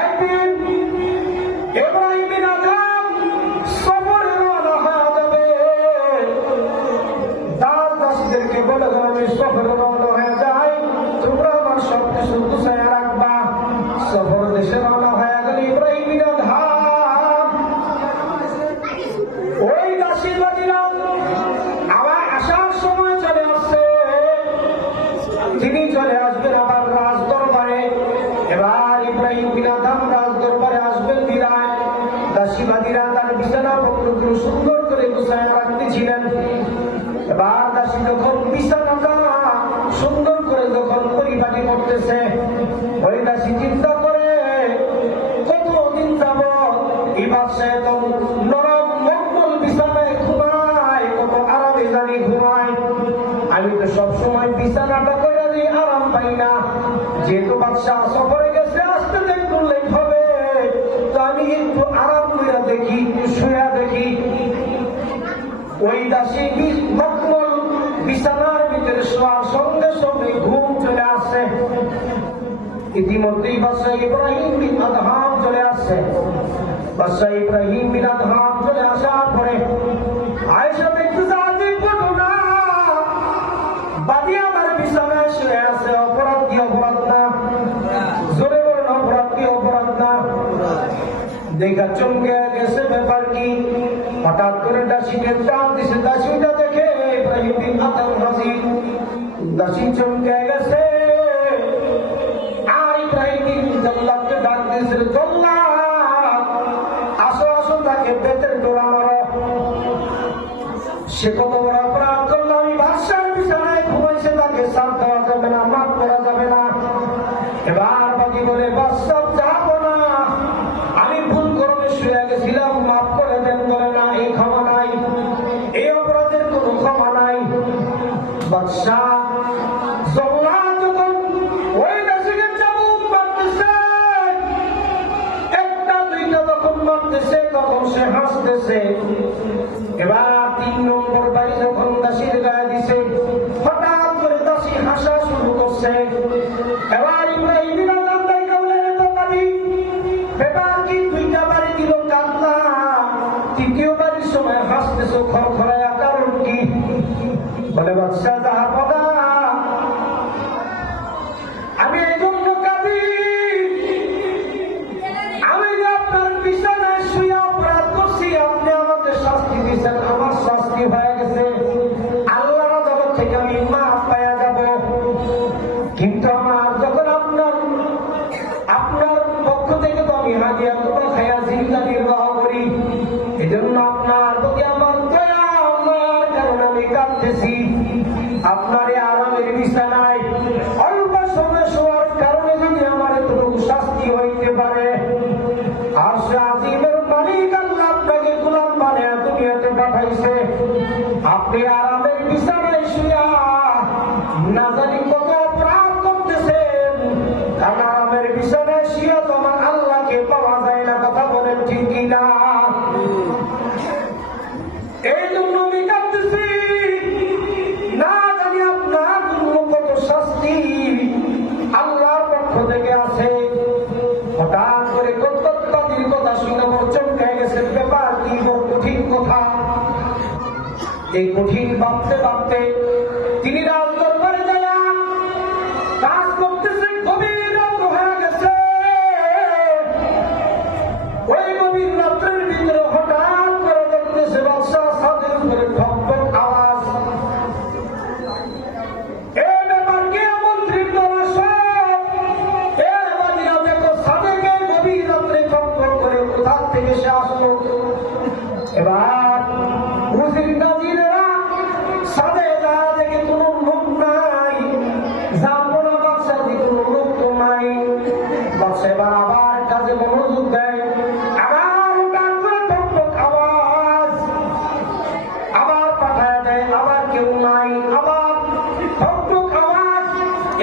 একদিন ইব্রাহিমের আদম সফরে রওনা হয়ে যাবে। দাসদেরকে বলে আমি সফরে রওনা হয়ে যাই, তোমরা আমার সব কিছু গুছাইয়া রাখবা। সফর দেশে রওনা হয়ে গেল ইব্রাহিমের আদম। ওই দাসী বাদীরা আবার আসার সময় চলে আসছে। তিনি চলে আসবেন আবার রাজ দরবারে। এবার ইব্রাহিম বিন আদম রাজ দরবারে আসবেন বিরায়। দাসীবাদীরা তার বিছানা পত্রগুলো সুন্দর করে গুছায় রাখতেছিলেন। এবার দাসী যখন বিছানাটা সুন্দর করে যখন পরিপাটি করতেছে, ওই দাসী চিন্তা করে কতদিন যাব এই বাদশাহ তো নরম মঙ্গল বিছানায় ঘুমায়, কত আরামে জানি ঘুমায়। আমি তো সবসময় বিছানাটা করে দিই, আরাম পাই না। যেহেতু বাদশাহ সফরে গেছে, আসতে একটু লেট হবে, তো আমি একটু আরাম করে দেখি, একটু শুয়া দেখি। ওই দাসী মকমল বিছানার ভিতরে শোয়ার সঙ্গে সঙ্গে ঘুম চলে আসছে। ইতিমধ্যেই বাদশাহ ইব্রাহিম বিন আদহাম চলে আসছে। বাদশাহ ইব্রাহিম বিন আদহাম চলে আসার পরে আয়েশা দেখতে যাচ্ছে ঘটনা, বাদী আমার বিছানায় শুয়ে আছে। অপরাধ কি অপরাধ না? জোরে বলেন অপরাধ কি অপরাধ না? দেখা চমকে গেছে, ব্যাপার কি? হঠাৎ করে দাসীকে চাপ দিছে। দাসীটা দেখে ইব্রাহিম বিন আদম হাজির। দাসী চমকে গেছে। আর ইব্রাহিম বিন জল্লাদকে ডাক দিয়েছে, জল্লাদ আসো আসো, তাকে পেটের ডোরা মারো। সে কত বড় অপরাধ করলো, আমি বাদশার বিছানায় ঘুমাইছে, তাকে সাথ দেওয়া যাবে না, মাফ করা যাবে না। এবার বাদী বলে, বাদশাহ যাবো না, আমি ভুল করে শুয়ে গেছিলাম, মাফ করে দেন। বলে না, এই ক্ষমা নাই, এই অপরাধের কোন ক্ষমা নাই। বাদশাহ জল্লাদ যখন ওই দাসীকে চাবুক মারতেছে, একটা দুইটা যখন মারতেছে, তখন সে হাসতেছে। এবার 3 নম্বর বাড়ি যখন দাসীর গায়ে দিছে, হঠাৎ করে দাসী হাসা শুরু করছে। এবার ইব্রাহিম বিন আদম তাকে বললেন, ব্যাপার কি? 2টা বাড়ি দিল কান্না, 3য় বাড়ির সময় হাসতেছ খরখরায়া, কারণ কি? বলে, বাদশাহ জাহাপনা, আমি এই জন্য কাঁদি, আমি যে আপনার বিছানায় শুয়ে অপরাধ করছি, আপনি আমাকে শাস্তি দিচ্ছেন, আমার শাস্তি হয়ে গেছে, আল্লাহর জগৎ থেকে আমি মাফ পাইয়া যাব। কিন্তু আমার যখন আপনার পক্ষ থেকে তো আমি হাজিয়া তোমরা খাইয়া জীবিকা নির্বাহ করি, এই জন্য আপনার প্রতি আমার দয়া মায়ার কারণে আমি কাঁদতেছি। আপনার এই আরামের বিছানায় অল্প সময় শোয়ার কারণে যদি আমার এতটুকু শাস্তি হইতে পারে, আর সে আজিমের মালিক আল্লাহ আপনাকে গোলাম বানিয়ে দুনিয়াতে পাঠাইছে, আপনি আরামের বিছানায় শুয়া না জানি কত অপরাধ করতেছেন। কারণ আরামের বিছানায় শুয়া তো আমার আল্লাহকে পাওয়া যায় না। কথা বলেন ঠিক কিনা? এই জন্য আমি কাঁদতেছি, না জানি আপনার জন্য কত শাস্তি আল্লাহর পক্ষ থেকে আছে। হঠাৎ করে কতদিন কথা শুনে বড় চমকে গেছে, ব্যাপার কি? বড় কঠিন কথা। এই কঠিন ভাবতে ভাবতে তিনি রাজ দরবারে যায়া কাজ করতেছে। গভীর রাত হয়ে গেছে। ওই গভীর রাত্রের ভিতরে হঠাৎ করে দেখতেছে বাদশাহ ছাদের উপরে ঠক ঠক আওয়াজ। এই ব্যাপার কে? মন্ত্রীর দল আসো, বাদীরা দেখো ছাদে কে গভীর রাত্রে ঠক ঠক করে কোথা থেকে সে আসলো। এবার উজির নাজিরেরা ছাদে যা দেখে কোনো লোক নাই, যাবো না বাদশার দিকে, কোনো লোক তো নাই। বাদশা এবার আবার কাজে মনোযোগ দেয়। আবার ডাক করে ঠক ঠক আওয়াজ, আবার পাঠায় দেয়, আবার কেউ নাই, আবার ঠক ঠক আওয়াজ।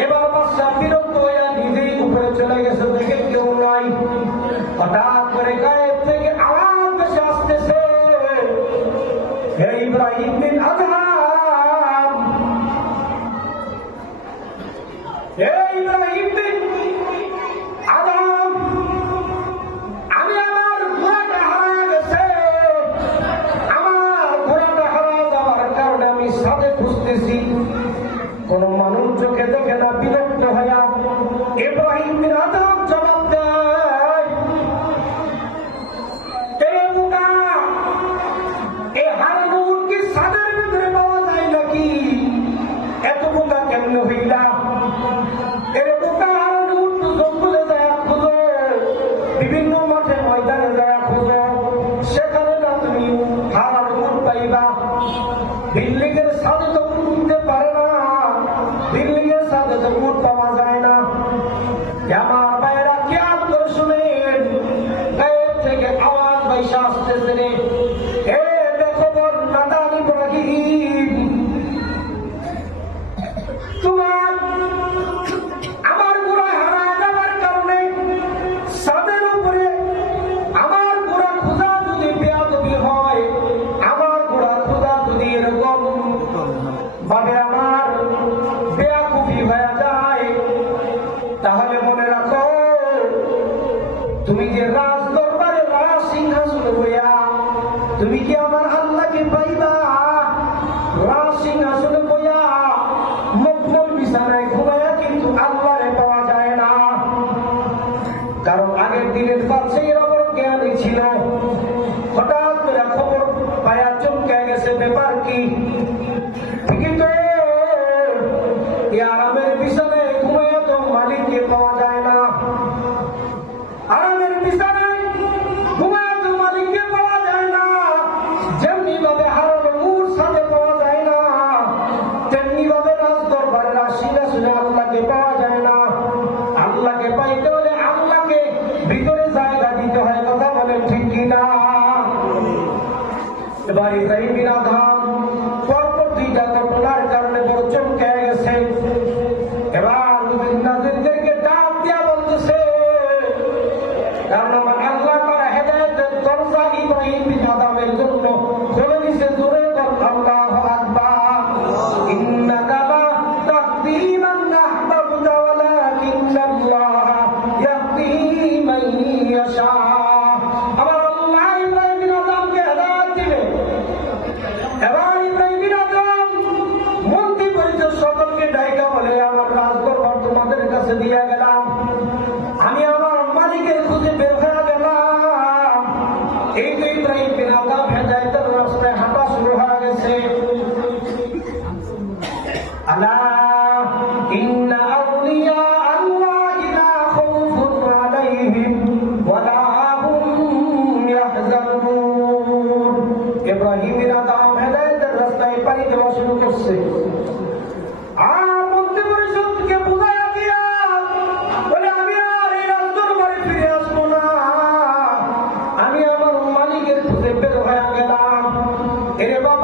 এবার বাদশা বিরক্ত হইয়া নিজেই উপরে চলে গেছে, দেখে কেউ নাই। হঠাৎ করে গায়েব থেকে আওয়াজ ভেসে আসতেছে, হে ইব্রাহিম বিন আদম, হে ইব্রাহিম বিন আদম, বিভিন্ন মাঠে ময়দানে যারা খোঁজো, সেখানে না তুমি হারার উট পাইবা। বিল্ডিং এর সাথে তো উঠতে পারে না, বিল্ডিং এর সাথে তো উট পাওয়া যায় না। আমার ভাইয়েরা খেয়াল করে শুনেন, গায়ের থেকে আওয়াজ বাইসা আসতেছে রে, এ বেখবর নাদান ইব্রাহিম, তোমার আমার ঘোড়া হারা যাওয়ার কারণে সাদের উপরে আমার ঘোড়া খোঁজা যদি বেয়াদবি হয়, আমার ঘোড়া খোঁজা যদি এরকম ভাবে আমার বেয়াকুফি হয়ে যায়, তাহলে মনে রাখো তুমি যে রাজ দরবারে রাজ সিংহাসন হইয়া তুমি কি আমার আল্লাহকে পাইবা? রাজ সিংহাসন হইয়া মকমল বিছানায় ঘুমাইয়া কিন্তু আল্লাহরে পাওয়া যায় না। কারণ আগের দিনের বাদশাহীর অবর জ্ঞানী ছিল, হঠাৎ করে খবর পায়া চমকে গেছে, ব্যাপার কি? ঠিকই তো, আরামের বিছানায় ঘুমাইয়া তো মালিককে পাওয়া যায় না। আরামের বিছানায় ঘুমাইয়া তো মালিককে পাওয়া যায় না। যেমনি ভাবে হারানো মুর সাথে পাওয়া যায় না, তেমনি ভাবে রাজ দরবারে সিংহাসনে আল্লাহকে পাওয়া যায় না। আল্লাহকে পাইতে হলে আল্লাহকে ভিতরে জায়গা দিতে হয়, কথা বলেন ঠিক কিনা? এবার ইব্রাহিম বিন আদহাম পরপর দুইটা ঘটনার কারণে বড় চমকে গেছে। এবার নাজিরদেরকে ডাক দিয়া বলতেছে, কারণ আমার আল্লাহ তার হেদায়েতের দরজা ইব্রাহিম বিন আদহামের জন্য খুলে দিয়েছে। জোরে বল আল্লাহু আকবার। ইন্নাকা লা তাহদি মান আহবাবতা ওয়ালাকিন্নাল্লাহা ইয়াহদি মান ইয়াশা। আমার আল্লাহ ইব্রাহিম বিন আদহামকে হেদায়েত দিবে। এবার ইব্রাহিম বিন আদহাম মন্ত্রী পরিষদ সকলকে ডাইকা বলে, আমার রাজদরবার তোমাদের কাছে দিয়ে গেলাম, আমি আমার মালিকের খুঁজে বের হয়ে গেলাম। এই তো ইব্রাহিম বিন আদহাম হেদায়েতের রাস্তায় হাঁটা শুরু হয়ে গেছে। আলা ইন্না আউলিয়া আল্লাহি লা খাউফুন আলাইহিম ওয়া লা হুম ইয়াহজানুন। ইব্রাহিম বিন আদহাম হেদায়েতের রাস্তায় পাড়ি দেওয়া শুরু করছে। আর মন্ত্রী পরিষদকে বুঝাইয়া দিয়া বলে, আমি আর এই রাজদরবারে ফিরে আসবো না, আমি আমার মালিকের খুঁজে বের হয়ে গেলাম। এরে বাবা,